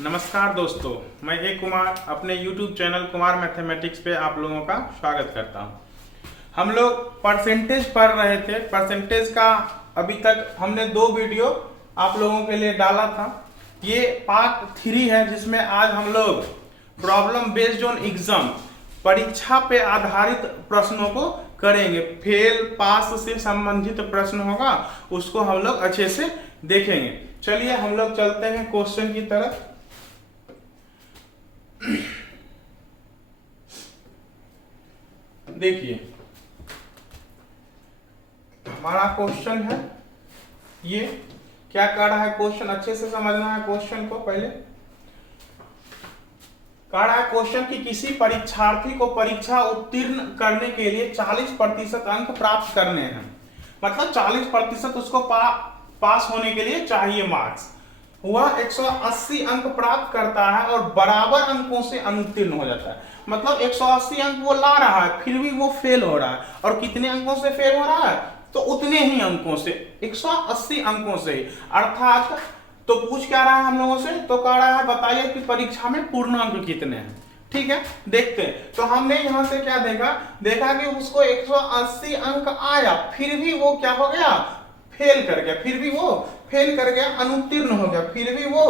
नमस्कार दोस्तों, मैं ए कुमार अपने YouTube चैनल कुमार मैथमेटिक्स पे आप लोगों का स्वागत करता हूं। हम लोग परसेंटेज पढ़ रहे थे। परसेंटेज का अभी तक हमने 2 वीडियो आप लोगों के लिए डाला था। ये पार्ट 3 है, जिसमें आज हम लोग प्रॉब्लम बेस्ड ऑन एग्जाम, परीक्षा पे आधारित प्रश्नों को करेंगे। फेल पास से संबंधित प्रश्न होगा, उसको हम लोग अच्छे से देखेंगे। चलिए हम लोग चलते हैं क्वेश्चन की तरफ। देखिए, हमारा क्वेश्चन है ये। क्या कह रहा है क्वेश्चन, अच्छे से समझना है क्वेश्चन को। पहले कह रहा है क्वेश्चन कि किसी परीक्षार्थी को परीक्षा उत्तीर्ण करने के लिए 40% अंक प्राप्त करने हैं। मतलब 40% उसको पास होने के लिए चाहिए मार्क्स। वह 180 अंक प्राप्त करता है और बराबर अंकों से अनुत्तीर्ण हो जाता है। मतलब 180 अंक वो ला रहा है, फिर भी वो फेल हो रहा है। और कितने अंकों से फेल हो रहा है? तो उतने ही अंकों से, 180 अंकों से ही। अर्थात तो पूछ क्या रहा है हम लोगों से? तो कह रहा है बताइए कि परीक्षा में पूर्णांक कितने हैं। ठीक है, देखते हैं। तो हमने यहां से क्या देखा कि उसको 180 अंक आया, फिर भी वो क्या हो गया? फेल कर गया। फिर भी वो फेल कर गया, अनुत्तीर्ण हो गया। फिर भी वो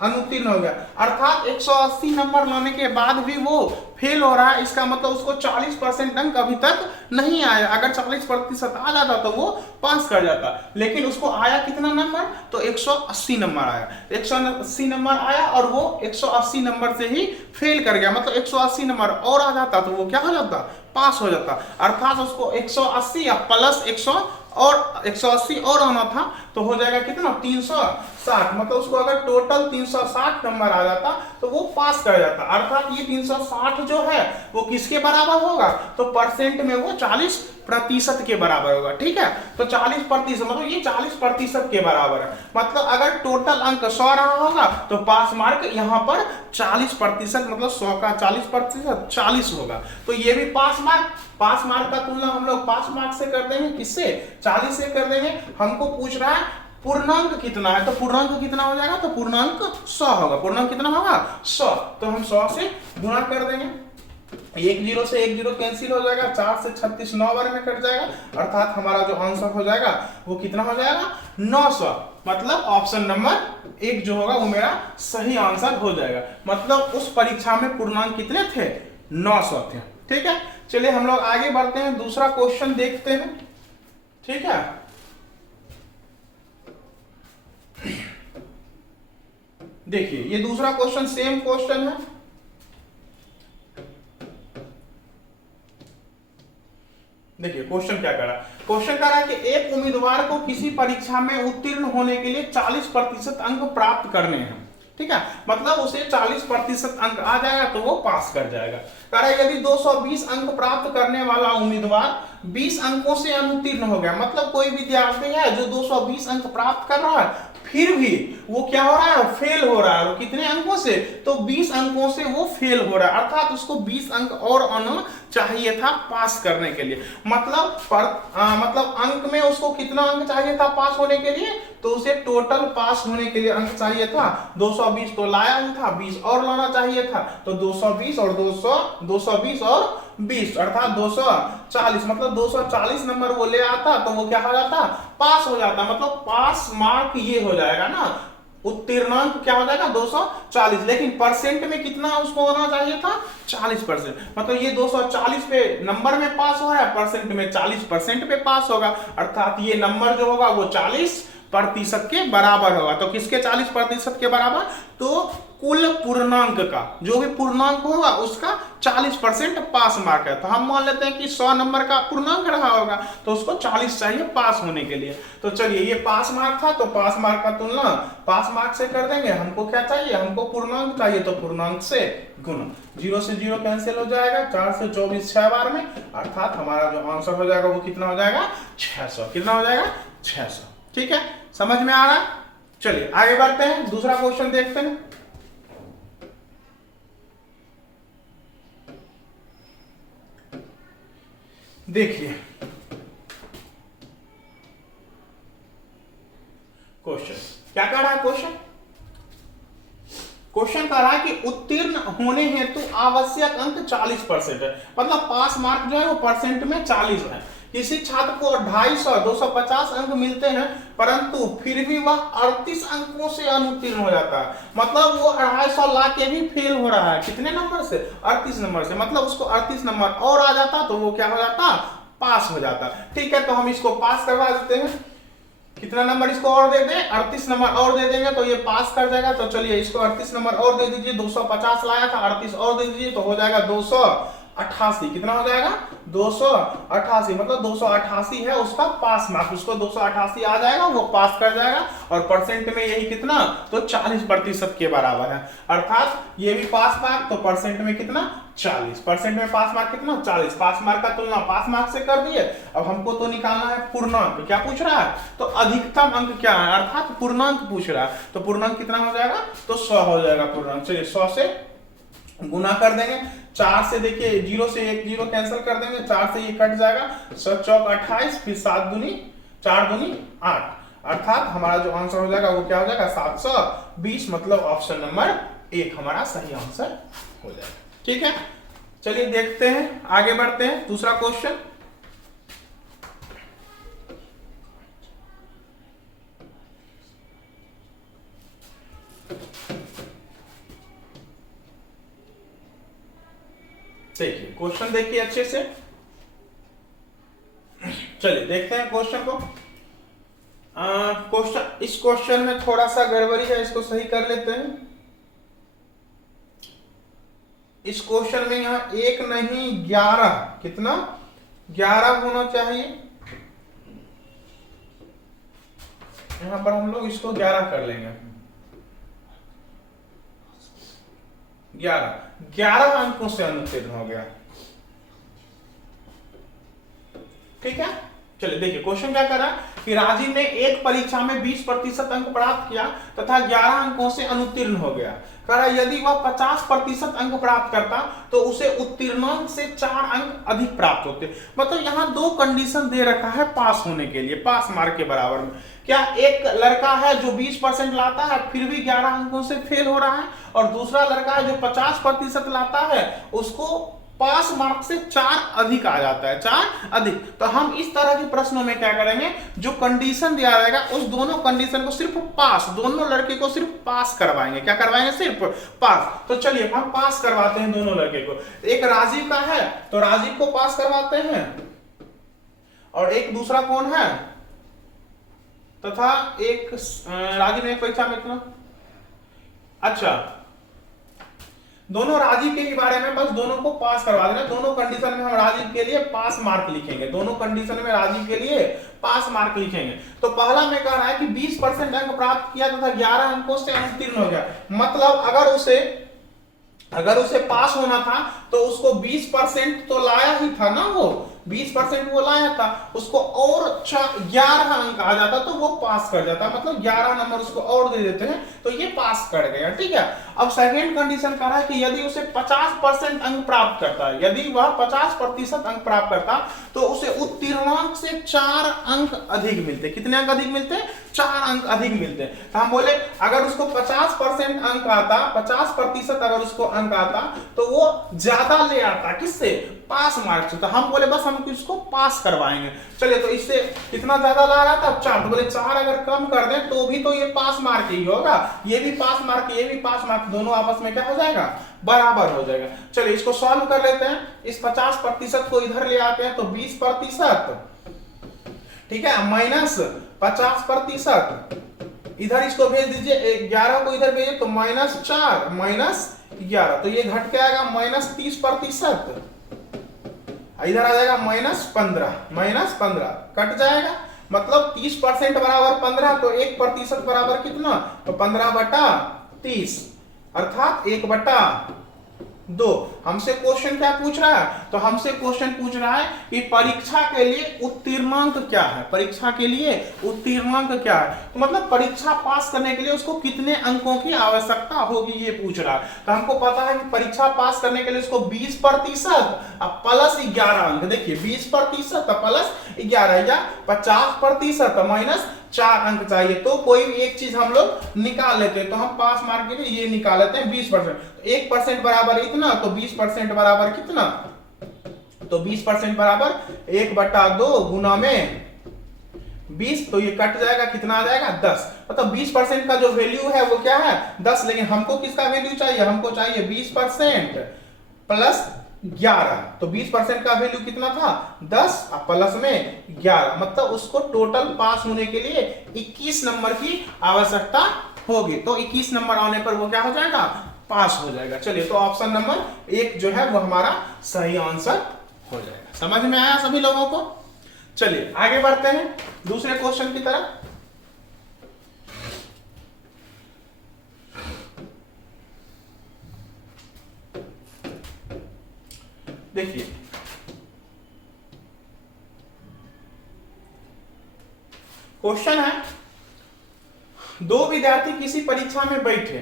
अनुत्तीर्ण हो गया। अर्थात 180 नंबर लाने के बाद भी वो फेल हो रहा है। इसका मतलब उसको 40% अंक अभी तक नहीं आया। अगर 40% आ जाता तो वो पास कर जाता, लेकिन उसको आया कितना नंबर? तो 180 नंबर आया। 180 नंबर आया और वो 180 नंबर से ही फेल कर गया। मतलब 180 नंबर और आ जाता तो वो क्या हो जाता? पास हो जाता। अर्थात उसको 180 या प्लस 180 और आना था, तो हो जाएगा कितना? 360। मतलब उसको अगर टोटल 360 नंबर आ जाता तो वो पास कर जाता। अर्थात ये 360 जो है वो किसके बराबर होगा? तो परसेंट में वो 40% के बराबर होगा। ठीक है, तो 40% मतलब ये 40% के बराबर है। मतलब अगर टोटल अंक 100 रहा होगा तो पास मार्क यहाँ पर 40%, मतलब 100 का 40% 40 होगा। तो ये भी पास मार्क का तुलना हम लोग पास मार्क से कर देंगे। किससे? 40 से कर देंगे। हमको पूछ रहा है पूर्णांक कितना है, तो पूर्णांक कितना हो जाएगा? तो पूर्णांक 100 होगा। पूर्णांक कितना होगा? 100। तो हम 100 से गुणा कर देंगे। 1 0 से 1 0 कैंसिल हो जाएगा। 4 से 36 9 बार में कट जाएगा। अर्थात हमारा जो आंसर हो जाएगा वो कितना हो जाएगा? 900। मतलब ऑप्शन नंबर 1 जो होगा वो मेरा सही आंसर हो जाएगा। मतलब उस परीक्षा में पूर्णांक कितने थे? 900 थे। ठीक है, चलिए हम लोग आगे बढ़ते हैं, दूसरा क्वेश्चन देखते हैं। ठीक है, देखिए ये दूसरा क्वेश्चन सेम क्वेश्चन है। देखिए क्वेश्चन क्या कर रहा है। क्वेश्चन कह रहा है कि एक उम्मीदवार को किसी परीक्षा में उत्तीर्ण होने के लिए 40% अंक प्राप्त करने हैं। ठीक है, मतलब उसे 40% अंक आ जाएगा तो वो पास कर जाएगा। कह रहा है यदि 220 अंक प्राप्त करने वाला उम्मीदवार 20 अंकों से अनुत्तीर्ण हो गया। मतलब कोई विद्यार्थी है जो 220 अंक प्राप्त कर रहा है, फिर भी वो क्या हो रहा है? फेल हो रहा है। वो कितने अंकों से? तो 20 अंकों से वो फेल हो रहा है। अर्थात उसको 20 अंक और आना चाहिए था पास करने के लिए। मतलब अंक में उसको कितना अंक चाहिए था पास होने के लिए? तो उसे टोटल पास होने के लिए अंक चाहिए था 220। तो लाया ही था, 20 और लाना चाहिए था। तो 220 और 220 और 20 अर्थात 240। मतलब 240 नंबर वो ले आता तो वो क्या हो जाता? पास हो जाता। मतलब पास मार्क ये हो जाएगा ना, उत्तीर्णांक क्या हो जाएगा? 240। लेकिन परसेंट में कितना उसको होना चाहिए था? 40%। मतलब ये 240 पे नंबर में पास हो रहा है, परसेंट में 40% पे पास होगा। अर्थात ये नंबर जो होगा वो 40% के बराबर होगा। तो किसके 40% के बराबर? तो कुल पूर्णांक का, जो भी पूर्णांक होगा उसका 40% पास मार्क है। तो हम मान लेते हैं कि 100 नंबर का पूर्णांक रहा होगा, तो उसको 40 चाहिए पास होने के लिए। तो चलिए ये पास मार्क था, तो पास मार्क का तुलना पास मार्क से कर देंगे। हमको क्या चाहिए? हमको पूर्णांक चाहिए, तो पूर्णांक से गुणा। 0 से 0 कैंसिल हो जाएगा। 4 से 24 6 बार में। अर्थात हमारा जो आंसर हो जाएगा वो कितना हो जाएगा? 600। कितना हो जाएगा? 600। ठीक है, समझ में आ रहा है? चलिए आगे बढ़ते हैं, दूसरा क्वेश्चन देखते हैं। देखिए क्वेश्चन क्या कह रहा है। क्वेश्चन क्वेश्चन कह रहा है कि उत्तीर्ण होने हेतु आवश्यक अंक 40% है, मतलब पास मार्क जो है वो परसेंट में 40 है। किसी छात्र को 250 250 अंक मिलते हैं परंतु फिर भी वह 38 अंकों से अनुत्तीर्ण हो जाता है, मतलब वो 250 ला के भी फेल हो रहा है। कितने नंबर से? 38 नंबर से, मतलब उसको 38 नंबर और आ जाता तो वो क्या हो जाता? पास हो जाता। ठीक है, तो हम इसको पास करवा देते हैं। कितना नंबर इसको और दे दें? 38 नंबर और दे देंगे तो ये पास कर जाएगा। तो चलिए इसको 38 नंबर और दे दीजिए, 250 लाया था, 38 और दे दीजिए तो हो जाएगा 288। कितना हो जाएगा? 288, मतलब 288 है उसका पास मार्क, उसको 288 आ जाएगा, वो पास कर जाएगा। और परसेंट में यही कितना? तो 40% के बराबर है, अर्थात ये भी पास मार्क, तो परसेंट में कितना? 40। परसेंट में पास मार्क कितना? 40। पास मार्क का तुलना पास मार्क से कर दिए। अब हमको तो निकालना है पूर्णांक। क्या पूछ रहा है? तो अधिकतम अंक क्या है, अर्थात पूर्णांक पूछ रहा है। तो पूर्णांक कितना हो जाएगा? तो 100 हो जाएगा पूर्णांक। चलिए 100 से गुना कर देंगे। 4 से देखिए 0 से 1 0 कैंसिल कर देंगे, 4 से ये कट जाएगा, 7 चौक 28, फिर 7 दूनी 4 दूनी 8, अर्थात हमारा जो आंसर हो जाएगा वो क्या हो जाएगा? 720, मतलब ऑप्शन नंबर 1 हमारा सही आंसर हो जाएगा। ठीक है, चलिए देखते हैं, आगे बढ़ते हैं। दूसरा क्वेश्चन, देखिए क्वेश्चन देखिए अच्छे से। चलिए देखते हैं क्वेश्चन को। क्वेश्चन, इस क्वेश्चन में थोड़ा सा गड़बड़ी है, इसको सही कर लेते हैं। इस क्वेश्चन में यहाँ 1 नहीं 11, कितना? 11 होना चाहिए। यहां पर हम लोग इसको 11 कर लेंगे। 11 अंकों से अनुत्तीर्ण हो गया। ठीक है, चलिए देखिए क्वेश्चन क्या कर रहा है कि राजीव ने एक परीक्षा में 20% अंक प्राप्त किया तथा 11 अंकों से अनुत्तीर्ण हो गया। कह रहा है यदि वह 50% अंक प्राप्त करता तो उसे उत्तीर्णांक से 4 अंक अधिक प्राप्त होते। मतलब यहाँ 2 कंडीशन दे रखा है पास होने के लिए, पास मार्क के बराबर में। क्या एक लड़का है जो 20% लाता है फिर भी 11 अंकों से फेल हो रहा है, और दूसरा लड़का है जो 50% लाता है उसको पास मार्क से 4 अधिक आ जाता है, 4 अधिक। तो हम इस तरह के प्रश्नों में क्या करेंगे, जो कंडीशन दिया रहेगा उस दोनों कंडीशन को सिर्फ पास, दोनों लड़के को सिर्फ पास करवाएंगे। क्या करवाएंगे? सिर्फ पास। तो चलिए हम पास करवाते हैं दोनों लड़के को। एक राजीव का है तो राजीव को पास करवाते हैं, और एक दूसरा कौन है, तथा एक राजीव ने एक परीक्षा में कितना, अच्छा दोनों राजीव के बारे में बस दोनों को पास करवा देना। दोनों कंडीशन में हम राजीव के लिए पास मार्क लिखेंगे, दोनों कंडीशन में राजीव के लिए पास मार्क लिखेंगे। तो पहला में कह रहा है कि 20% अंक प्राप्त किया तथा 11 अंकों से अनुत्तीर्ण हो गया। मतलब अगर उसे पास होना था तो उसको 20% तो लाया ही था ना, वो 20% वो लाया था, उसको और 11 अंक आ जाता तो वो पास कर जाता। मतलब 11 नंबर उसको और दे देते हैं तो ये पास कर गया। ठीक है, अब सेकेंड कंडीशन कह रहा है कि यदि उसे 50% अंक प्राप्त करता है, यदि वह 50% अंक प्राप्त करता तो उसे उत्तीर्णांक से 4 अंक अधिक मिलते। कितने अंक अधिक मिलते? 4 अंक अधिक मिलते। तो हम बोले अगर उसको 50% अंक आता, 50% अगर उसको अंक आता तो वो ज्यादा ले आता, किससे? पास मार्क से। तो हम बोले बस हम इसको पास करवाएंगे। चलिए तो इससे कितना ज्यादा ला रहा था? 4। तो बोले 4 अगर कम कर दें तो भी तो ये पास मार्क ही होगा, ये भी पास मार्क, ये भी पास मार्क, दोनों आपस में क्या हो जाएगा? बराबर हो जाएगा। चलिए इसको सॉल्व कर लेते हैं। इस 50% को इधर ले आते हैं तो 20%, ठीक है, माइनस 50%, इधर इसको भेज दीजिए, 11 को इधर भेजिए तो -4 -11, तो ये घट के आएगा -30%, इधर आ जाएगा -15 कट जाएगा। मतलब 30% बराबर 15, तो 1% बराबर कितना? तो 15/30, अर्थात 1/2। हमसे क्वेश्चन क्या पूछ रहा है, तो हमसे क्वेश्चन पूछ रहा है कि परीक्षा के लिए उत्तीर्णांक क्या है, परीक्षा के लिए उत्तीर्णांक क्या है, तो मतलब परीक्षा पास करने के लिए उसको कितने अंकों की आवश्यकता होगी ये पूछ रहा है। तो हमको पता है कि परीक्षा पास करने के लिए उसको 20% प्लस 11 अंक, देखिए 20% प्लस 11 या 50% माइनस 4 अंक चाहिए। तो कोई भी एक चीज हम लोग निकाल लेते हैं, तो हम पास मार्क के लिए ये निकाल लेते हैं 20%, तो 1% बराबर इतना, तो 20% बराबर कितना, तो 20% बराबर 1/2 गुना में 20, तो ये कट जाएगा, कितना आ जाएगा 10, मतलब 20% का जो वैल्यू है वो क्या है 10, लेकिन हमको किसका वैल्यू चाहिए, हमको चाहिए 20% प्लस 11, तो 20% का वैल्यू कितना था 10 प्लस में 11, मतलब उसको टोटल पास होने के लिए 21 नंबर की आवश्यकता होगी। तो 21 नंबर आने पर वो क्या हो जाएगा, पास हो जाएगा। चलिए, तो ऑप्शन नंबर 1 जो है वो हमारा सही आंसर हो जाएगा। समझ में आया सभी लोगों को? चलिए आगे बढ़ते हैं दूसरे क्वेश्चन की तरफ। देखिए, क्वेश्चन है, दो विद्यार्थी किसी परीक्षा में बैठे,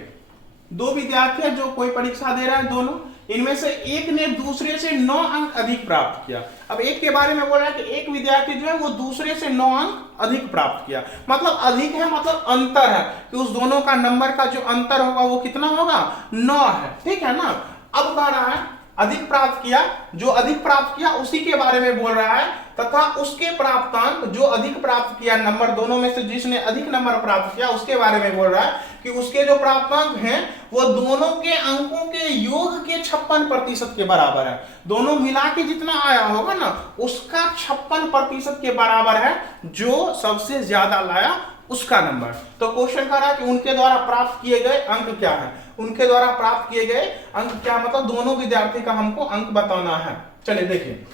दो विद्यार्थी जो कोई परीक्षा दे रहा है दोनों, इनमें से एक ने दूसरे से 9 अंक अधिक प्राप्त किया। अब एक के बारे में बोल रहा है कि एक विद्यार्थी जो है वो दूसरे से 9 अंक अधिक प्राप्त किया, मतलब अधिक है मतलब अंतर है कि उस दोनों का नंबर का जो अंतर होगा वो कितना होगा 9 है, ठीक है ना। अब कह रहा है अधिक प्राप्त किया, जो अधिक प्राप्त किया उसी के बारे में बोल रहा है, तथा उसके प्राप्तांक, जो अधिक प्राप्त किया नंबर, दोनों में से जिसने अधिक नंबर प्राप्त किया उसके बारे में बोल रहा है कि उसके जो प्राप्तांक हैं वो दोनों के अंकों के योग के 56% के बराबर है। दोनों मिला के जितना आया होगा ना उसका 56% के बराबर है, जो सबसे ज्यादा लाया उसका नंबर। तो क्वेश्चन कर रहा है कि उनके द्वारा प्राप्त किए गए अंक क्या है, उनके द्वारा प्राप्त किए गए अंक क्या, मतलब दोनों विद्यार्थी का हमको अंक बताना है। चलिए देखिए,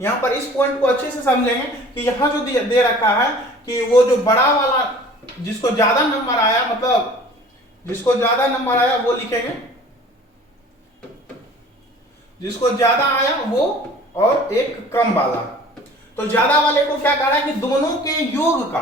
यहां पर इस पॉइंट को अच्छे से समझेंगे कि यहां जो दे रखा है कि वो जो बड़ा वाला जिसको ज्यादा नंबर आया, मतलब जिसको ज्यादा नंबर आया वो लिखेंगे, जिसको ज्यादा आया वो, और एक कम वाला। तो ज्यादा वाले को क्या कह रहा है कि दोनों के योग का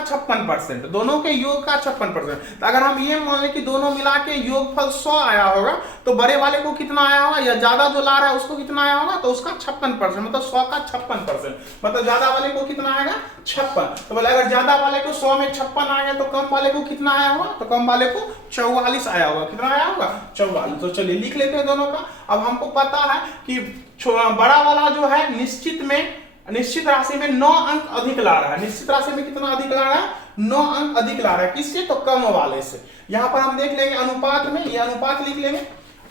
56%, दोनों के योग का 56%। तो अगर हम ये मान लें कि दोनों मिला के योगफल 100 आया होगा, तो बड़े वाले को कितना आया होगा, या ज्यादा जो ला रहा है उसको कितना आया होगा, तो उसका 56%, मतलब 100 का 56%, मतलब ज्यादा वाले को कितना आएगा 56। तो बोले अगर ज्यादा वाले को 100 में 56 आ गया तो कम वाले को कितना आया होगा, तो कम वाले को 44 आया होगा। कितना आया होगा 44। तो चलिए लिख लेते हैं दोनों का। अब हमको पता है कि बड़ा वाला जो है निश्चित राशि में 9 अंक अधिक ला रहा है, निश्चित राशि में कितना अधिक ला रहा है 9 अंक अधिक ला रहा है, किससे, तो कम वाले से। यहां पर हम देख लेंगे अनुपात में, ये अनुपात लिख लेंगे।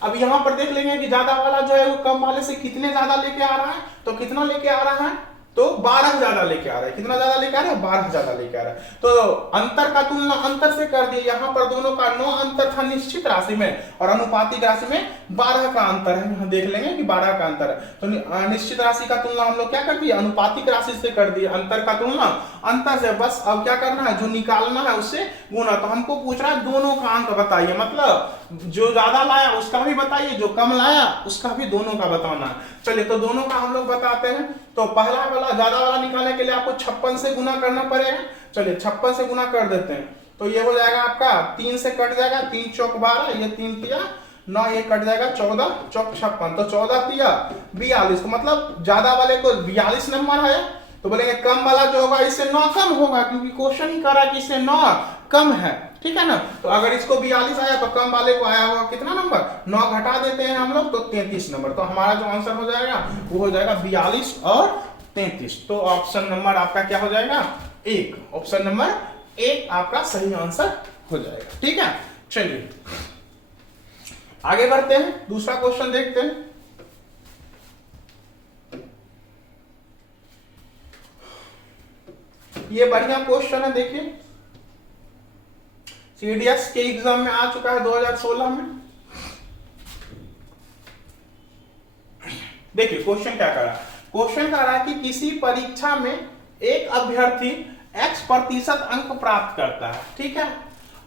अब यहां पर देख लेंगे कि ज्यादा वाला जो है वो कम वाले से कितने ज्यादा लेके आ रहा है, तो कितना लेके आ रहा है, तो 12 ज्यादा लेके आ रहा है। कितना ज्यादा लेके आ रहा है, 12 ज्यादा लेके आ रहा है। तो अंतर का तुलना अंतर से कर दिए, यहां पर दोनों का 9 अंतर था निश्चित राशि में, और अनुपातिक राशि में 12 का अंतर है। यहां देख लेंगे कि 12 का अंतर है। तो निश्चित राशि का तुलना हम लोग क्या कर दिए, अनुपातिक राशि से कर दिए, अंतर का तुलना अंतर से। बस अब क्या करना है, जो निकालना है उससे गुना। तो हमको पूछ रहा है दोनों का अंक बताइए, मतलब जो ज्यादा लाया उसका भी बताइए, जो कम लाया उसका भी, दोनों का बताना है। चलिए, तो दोनों का हम लोग बताते हैं। तो पहला वाला, ज्यादा वाला निकालने के लिए आपको 56 से गुना करना पड़ेगा। चलिए 56 से गुना कर देते हैं, तो ये हो जाएगा आपका 3 से कट जाएगा, 3 चौक 12, ये 3 तिया 9, ये कट जाएगा 14 चौक 56, तो 14 तिया 42। तो मतलब ज्यादा वाले को 42 नंबर आया। तो बोलेंगे कम वाला जो होगा इससे 9 कम होगा, क्योंकि क्वेश्चन ही कर रहा है कि इससे 9 कम है, ठीक है ना। तो अगर इसको 42 आया तो कम वाले को आया होगा कितना नंबर, 9 घटा देते हैं हम लोग, तो 33 नंबर। तो हमारा जो आंसर हो जाएगा वो हो जाएगा 42 और 33। तो ऑप्शन नंबर आपका क्या हो जाएगा 1, ऑप्शन नंबर 1 आपका सही आंसर हो जाएगा, ठीक है। चलिए आगे बढ़ते हैं, दूसरा क्वेश्चन देखते हैं। ये बढ़िया क्वेश्चन है, देखिए सीडीएस के एग्जाम में आ चुका है 2016 में। देखिए क्वेश्चन क्या कर रहा है, क्वेश्चन कह रहा है कि किसी परीक्षा में एक अभ्यर्थी x% अंक प्राप्त करता है, ठीक है,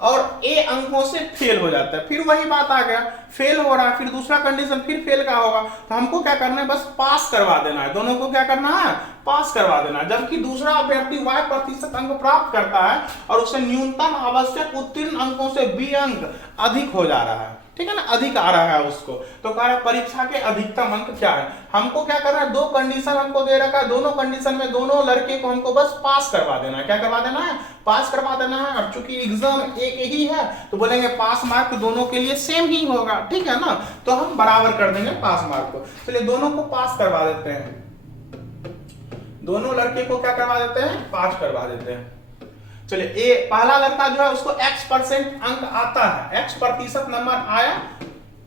और ए अंकों से फेल हो जाता है। फिर वही बात आ गया, फेल हो रहा है, फिर दूसरा कंडीशन फिर फेल का होगा, तो हमको क्या करना है, बस पास करवा देना है, दोनों को क्या करना है, पास करवा देना है। जबकि दूसरा अभ्यर्थी y% अंक प्राप्त करता है और उसे न्यूनतम आवश्यक उत्तीर्ण अंकों से b अंक अधिक हो जा रहा है, ठीक है ना, अधिक आ रहा है उसको। तो कह रहा परीक्षा के अधिकतम अंक क्या है, हमको क्या करना है, दो कंडीशन हमको दे रखा है, दोनों कंडीशन में दोनों लड़के को हमको बस पास करवा देना है। क्या करवा देना है, पास करवा देना है। और चूंकि एग्जाम एक ही है तो बोलेंगे पास मार्क दोनों के लिए सेम ही होगा, ठीक है ना, तो हम बराबर कर देंगे पास मार्क को। चलिए दोनों को पास करवा देते हैं, दोनों लड़के को क्या करवा देते हैं, पास करवा देते हैं। चलिए ए पहला लड़का जो है उसको x% अंक आता है, x% नंबर आया,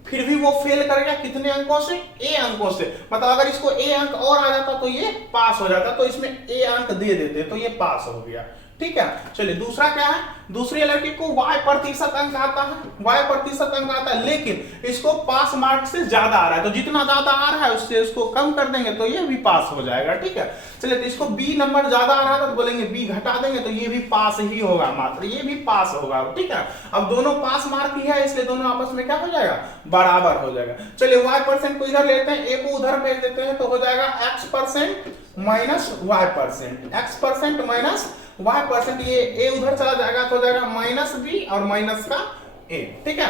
फिर भी वो फेल कर गया, कितने अंकों से, a अंकों से। मतलब अगर इसको a अंक और आ जाता तो ये पास हो जाता, तो इसमें a अंक दे देते तो ये पास हो गया, ठीक है। चलिए दूसरा क्या है, दूसरे लड़के को y% अंक आता है, y% अंक आता है, लेकिन इसको पास मार्क से ज्यादा आ रहा है, तो जितना ज्यादा आ रहा है उससे उसको कम कर देंगे तो ये भी पास हो जाएगा, ठीक है। चलिए तो इसको b नंबर ज्यादा आ रहा था तो बोलेंगे b घटा देंगे तो ये भी पास ही होगा, मात्र ये भी पास होगा, ठीक है। अब दोनों पास मार्क ही है इसलिए दोनों आपस में क्या हो जाएगा, बराबर हो जाएगा। चलिए y% को इधर लेते हैं, a को उधर भेज देते हैं, तो हो जाएगा x% minus y%, x% minus y%, ये a उधर चला जाएगा तो हो जाएगा माइनस b और माइनस का a, ठीक है।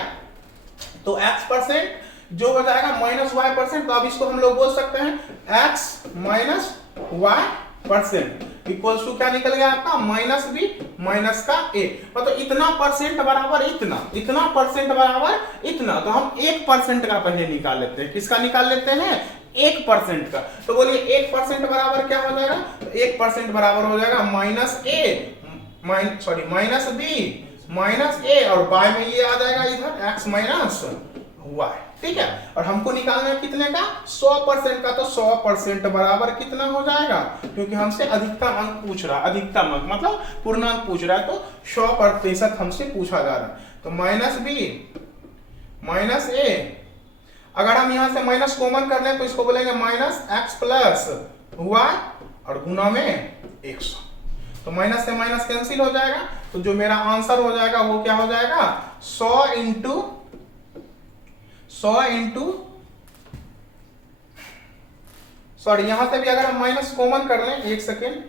तो x% जो हो जाएगा माइनस y%, तो अब इसको हम लोग बोल सकते हैं x minus y% equals to क्या निकल गया आपका, माइनस b माइनस का a। मतलब इतना परसेंट बराबर इतना, इतना परसेंट बराबर इतना, तो हम 1% का पहले निकाल लेते हैं। किसका निकाल लेते हैं, 1% का। तो बोलिए 1% बराबर क्या हो जाएगा, तो 1% बराबर हो जाएगा माइनस b माइनस a, और y में ये आ जाएगा इधर x माइनस y, ठीक है। और हमको निकालना है कितने का, 100% का, तो 100% बराबर कितना हो जाएगा, क्योंकि हमसे अधिकतम अंक पूछ रहा है, अधिकतम अंक मतलब पूर्णांक पूछ रहा है, तो 100% हमसे पूछा जा रहा है। तो माइनस b माइनस a, अगर हम यहां से माइनस कॉमन कर लें तो इसको बोलेंगे माइनस x प्लस y और गुना में 100, तो माइनस से माइनस कैंसिल हो जाएगा, तो जो मेरा आंसर हो जाएगा वो क्या हो जाएगा, 100 इंटू सॉरी, यहां से भी अगर हम माइनस कॉमन कर लें, एक सेकेंड,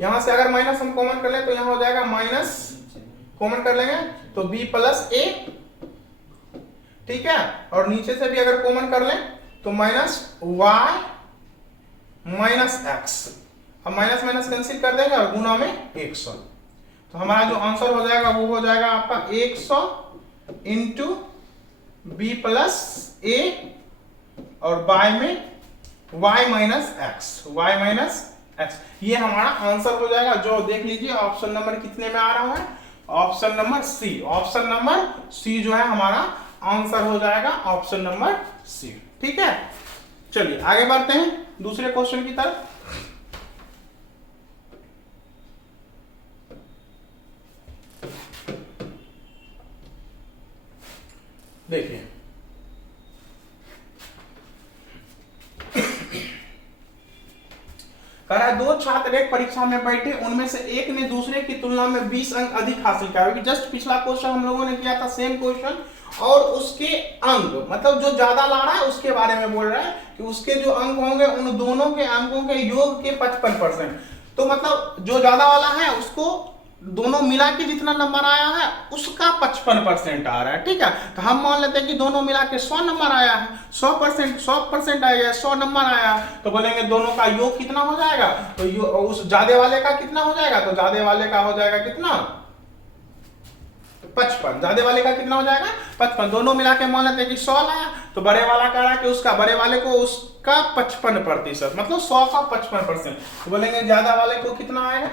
यहां से अगर माइनस हम कॉमन कर लें तो यहां हो जाएगा माइनस, कॉमन कर लेंगे तो b प्लस a, ठीक है। और नीचे से भी अगर कॉमन कर लें तो माइनस y माइनस x, हम माइनस माइनस कैंसिल कर देंगे और गुना में 100, तो हमारा जो आंसर हो जाएगा वो हो जाएगा आपका 100 इंटू b प्लस a और y में y माइनस x, ये हमारा आंसर हो जाएगा। जो देख लीजिए ऑप्शन नंबर कितने में आ रहा है, option number C, option number C जो है हमारा आंसर हो जाएगा, ऑप्शन नंबर सी, ठीक है। चलिए आगे बढ़ते हैं दूसरे क्वेश्चन की तरफ। देखिए कह रहा है दो छात्र एक परीक्षा में बैठे, उनमें से एक ने दूसरे की तुलना में 20 अंक अधिक हासिल किया। जस्ट पिछला क्वेश्चन हम लोगों ने किया था, सेम क्वेश्चन, और उसके अंक मतलब जो ज्यादा ला रहा है उसके बारे में बोल रहा है कि उसके जो अंक होंगे उन दोनों के अंकों के योग के 55%। तो मतलब जो ज्यादा वाला है उसको दोनों मिला के जितना नंबर आया है उसका 55% आ रहा है, ठीक है। तो हम मान लेते हैं कि दोनों मिला के 100 नंबर आया है, 100% आया, 100 नंबर आया, तो बोलेंगे दोनों का योग कितना हो जाएगा, तो उस ज्यादा वाले का कितना हो जाएगा, तो ज्यादा वाले का हो जाएगा कितना, 55, ज्यादा वाले का कितना हो जाएगा 55, दोनों मिला के मान लेते हैं कि 100 लाया, तो बड़े वाला कह रहा है कि उसका बड़े वाले को उसका 55%, मतलब 100 का 55%, तो बोलेंगे ज्यादा वाले को कितना आएगा,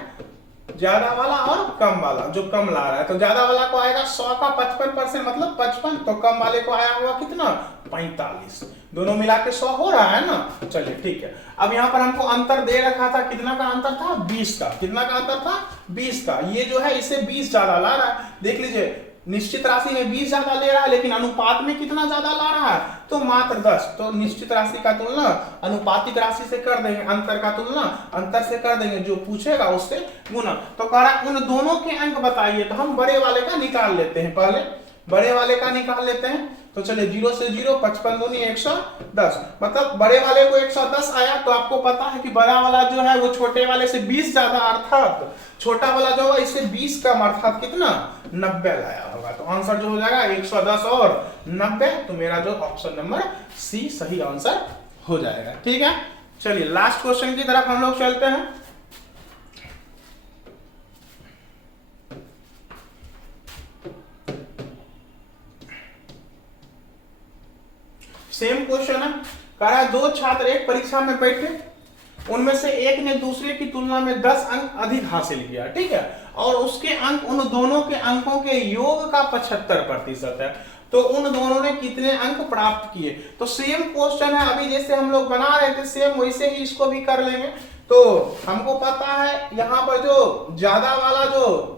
ज्यादा वाला और कम वाला, जो कम ला रहा है तो ज्यादा वाला को आएगा 100 का 55%, मतलब 55, तो कम वाले को आया हुआ कितना 45, दोनों मिला के 100 हो रहा है ना। चलिए ठीक है, अब यहाँ पर हमको अंतर दे रखा था, कितना का अंतर था, 20 का, कितना का अंतर था, 20 का। ये जो है इसे 20 ज्यादा ला रहा है, देख लीजिए निश्चित राशि में 20 ज्यादा ले रहा है लेकिन अनुपात में कितना ज्यादा ला रहा है, तो मात्र 10। तो निश्चित राशि का तुलना अनुपातिक राशि से कर देंगे, अंतर का तुलना अंतर से कर देंगे, जो पूछेगा उससे गुना। तो कह रहा है उन दोनों के अंक बताइए, तो हम बड़े वाले का निकाल लेते हैं, पहले बड़े वाले का निकाल लेते हैं। तो चलिए 0 से 0, 55 दूनी 110, मतलब बड़े वाले को 110 आया। तो आपको पता है कि बड़ा वाला जो है वो छोटे वाले से 20 ज्यादा, अर्थात छोटा वाला जो है इससे 20 कम, अर्थात कितना 90 लाया होगा। तो आंसर जो हो जाएगा 110 और 90। तो मेरा जो ऑप्शन नंबर सी सही आंसर हो जाएगा। ठीक है, चलिए लास्ट क्वेश्चन की तरफ हम लोग चलते हैं। सेम क्वेश्चन है, कह रहा है दो छात्र एक परीक्षा में बैठे, उनमें से एक ने दूसरे की तुलना में 10 अंक अधिक हासिल किया, ठीक है, और उसके अंक उन दोनों के अंकों के योग का 75% है। तो उन दोनों ने कितने अंक प्राप्त किए। तो सेम क्वेश्चन है, अभी जैसे हम लोग बना रहे थे सेम वैसे ही इसको भी कर लेंगे। तो हमको पता है यहाँ पर जो ज्यादा वाला जो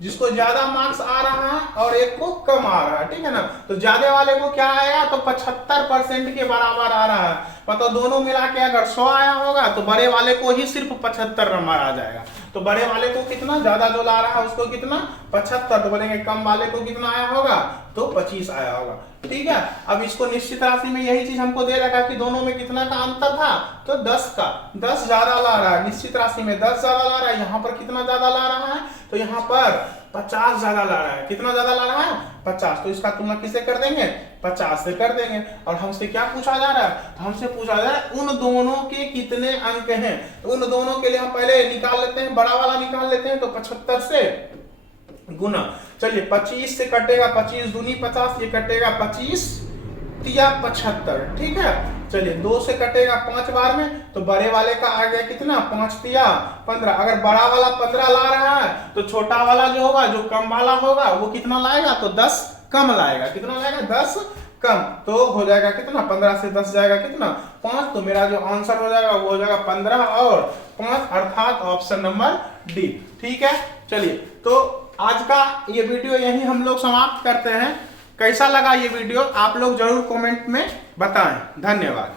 जिसको ज्यादा मार्क्स आ रहा है और एक को कम आ रहा है, ठीक है ना। तो ज्यादा वाले को क्या आएगा, तो 75% के बराबर आ रहा है। मतलब दोनों मिला के अगर 100 आया होगा तो बड़े वाले को ही सिर्फ 75 नंबर आ जाएगा। तो बड़े वाले को कितना, ज्यादा जो ला रहा है उसको कितना 75, तो बोलेंगे कम वाले को कितना आया होगा, तो 25 आया होगा। ठीक है, अब इसको निश्चित राशि में यही चीज हमको दे रखा कि दोनों में कितना का अंतर था, तो 10 का। 10 ज्यादा ला रहा है, निश्चित राशि में 10 ज्यादा ला रहा है, यहाँ पर कितना ज्यादा ला रहा है, तो यहाँ पर 50 ज्यादा ला रहा है। कितना ज्यादा ला रहा है, 50। तो इसका तुलना किससे कर देंगे, 50 से कर देंगे। और हमसे क्या पूछा जा रहा है, तो हमसे पूछा जा रहा है उन दोनों के कितने अंक हैं। तो उन दोनों के लिए हम पहले निकाल लेते हैं, बड़ा वाला निकाल लेते हैं। तो 75 से गुना, चलिए 25 से कटेगा 25 दूनी 50, ये कटेगा 25 तिया 75, ठीक है। चलिए 2 से कटेगा 5 बार में, तो बड़े वाले का आ गया कितना, 5 तिया 15। अगर बड़ा वाला 15 ला रहा है तो छोटा वाला जो होगा, जो कम वाला होगा वो कितना लाएगा, तो 10 कम लाएगा। कितना लाएगा, 10 कम। तो हो जाएगा कितना, 15 से 10 जाएगा कितना, 5। तो मेरा जो आंसर हो जाएगा वो हो जाएगा 15 और 5, अर्थात ऑप्शन नंबर डी। ठीक है, चलिए तो आज का ये वीडियो यही हम लोग समाप्त करते हैं। कैसा लगा ये वीडियो आप लोग जरूर कमेंट में बताएं। धन्यवाद।